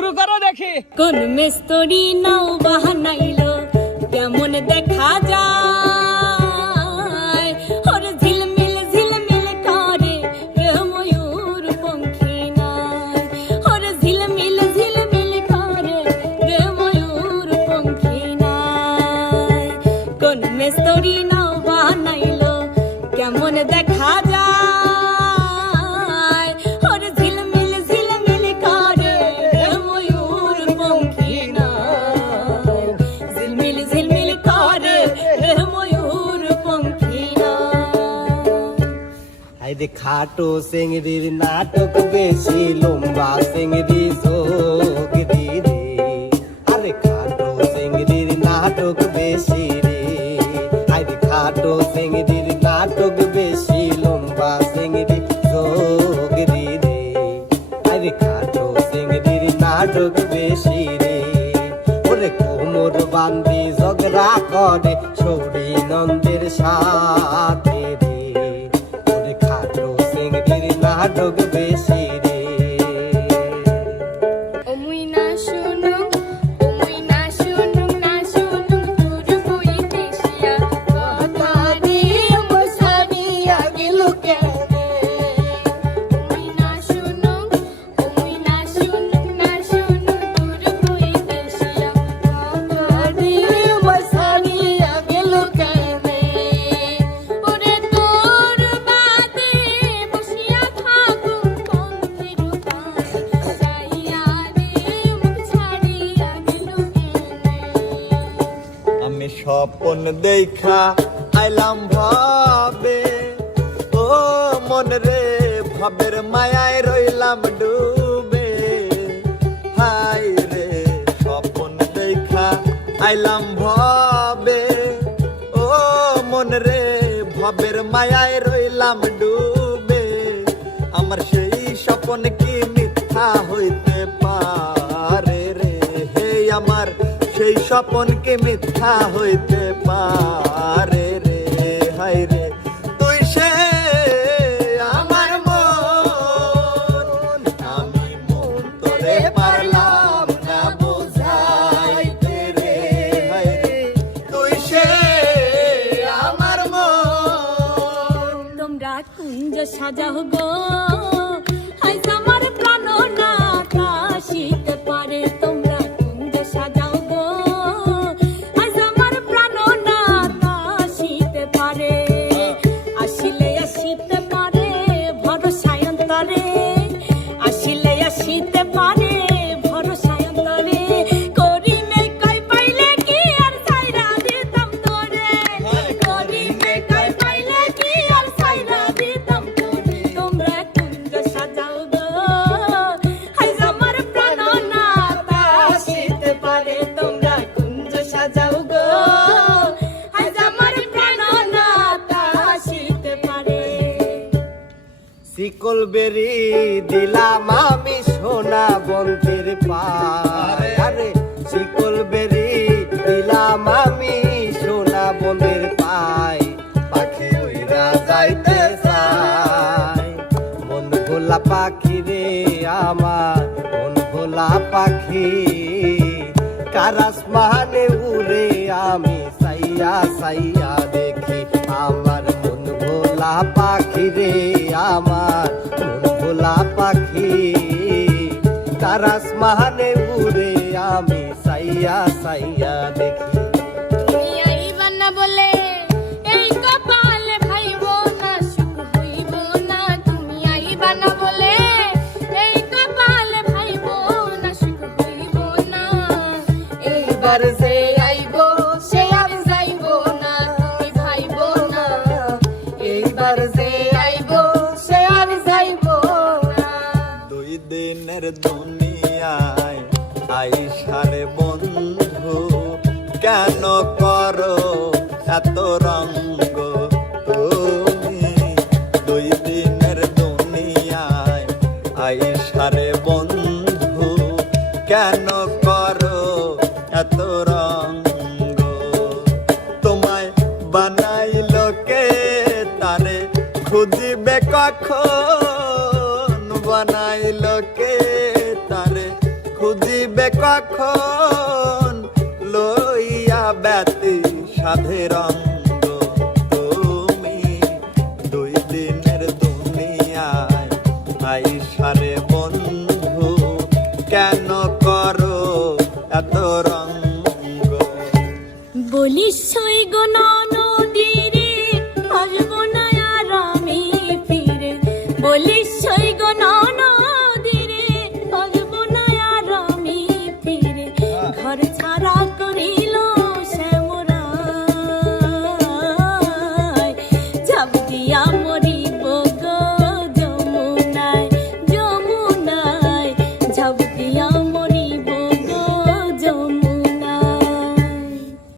শুরু করো দেখি। কোন মিস্ত্রি নাও বাহানাইলো কেমন দেখা যায়, ওরে ঝিলমিল ঝিলমিল করে রে ময়ূর পঙ্খী নাই, ওরে ঝিলমিল ঝিলমিল করে রে ময়ূর পঙ্খী নাই। কোন মিস্ত্রি নাও বাহানাইলো কেমন দেখা যায়, খাটো চিংড়ির নাটক বেশি লম্বা চিংড়ি যোগরি রে, আরে খাটো চিংড়ির নাটক বেশি রে, আরে খাটো চিংড়ির নাটক বেশি লম্বা চিংড়ি যোগরি রে, আরে খাটো চিংড়ির নাটক বেশি রে, ওরে কোমর বান্ধি ঝগড়া করে সৌরি নন্দের সাথে রে, নাটক বেশি রে। ওমুই না শুনো ওমুই না শুনো না শুনো তোর বই দেশিয়া কথা দিয়ে বসাবিয়া গেল কেনে, ওমুই না শুনো ওমুই না শুনো না শুনো তোর বই দেশিয়া কথা দিয়ে বসাবিয়া গেল কেনে, ওরে তোর বাদে বসিয়া আমি স্বপন দেখা আইলাম ভাবে, ও মন রে ভাবের মায়ায় রইলাম ডুবে, হাই রে স্বপন দেখা আইলাম ভাবে, ও মন রে ভাবের মায়ায় রইলাম ডুবে, আমার সেই স্বপন কি মিথ্যা হইতে পারে রে, হে আমার সেই স্বপন কি মিথ্যা হইতে পারে রে, হাই রে তুই সে আমার মন, আমি মন তোরে পারলাম না বুঝাইতে রে, হাই রে তুই সে আমার মন। তোমরা কুঞ্জ সাজাও গো আজ আমার প্রাণ না কাশিতে পারে, তোমরা কুঞ্জ সাজাও গো আজ আমার প্রাণ না কাশিতে পারে, আসিলে আসিতে পারে ভরসায় অন্তরে, আসিলে আসিতে পারে ভরসায় অন্তরে, করিমে কই পাইলে কি আর ছাইরা দিতাম তোরে, করিমে কই পাইলে কি আর ছাইরা দিতাম তোরে, তোমরা কুঞ্জ সাজাও গো আজ আমার প্রাণ না কাশিতে পারে, তোমরা কুঞ্জ সাজাও গো আজ আমার প্রাণ না কাশিতে পারে। শিকল বেরি দিলাম আমি সোনা বন্ধের পায়, আরে শিকল বেরি দিলাম আমি সোনা বন্ধের পায়, পাখি উইরা যাইতে চায়, মন ভোলা পাখি রে আমার মন ভোলা পাখি, কারাস মানে উড়ে আমি সাইয়া সাইয়া দেখি, আমার মন ভোলা পাখি রে আমার মন ভোলা পাখি, কারাস মানে উড়ে আমি সাইয়া সাইয়া দেখি। তুমি আইবা না বলে এই কপালে ভাইব না সুখ হইব না, তুমি আইবা না বলে এই কপালে ভাইব না সুখ হইব না, এইবার যে আইব সে আর যাইব না, তুমি ভাইব না এইবার যে আইব সে আর যাইব না। দুই দিনের দুনিয়ায় আইসারে বন্ধু কেন করো এত রঙ্গ, তুমি দুই দিনের দুনিয়ায় আইসারে বন্ধু কেন করো এত রঙ্গ, তোমায় বানাইল কে তারে খুঁজিবে কখন, বানাইল কে তারে খুঁজি হইবে কখন লইয়া ব্যতি সাধের অঙ্গ তুমি দুই দিনের দুনিয়ায় আইসারে বন্ধু কেন করো এত রঙ্গ বলিস সই গো নদীরে আসবো না আর আমি ফিরে বলিস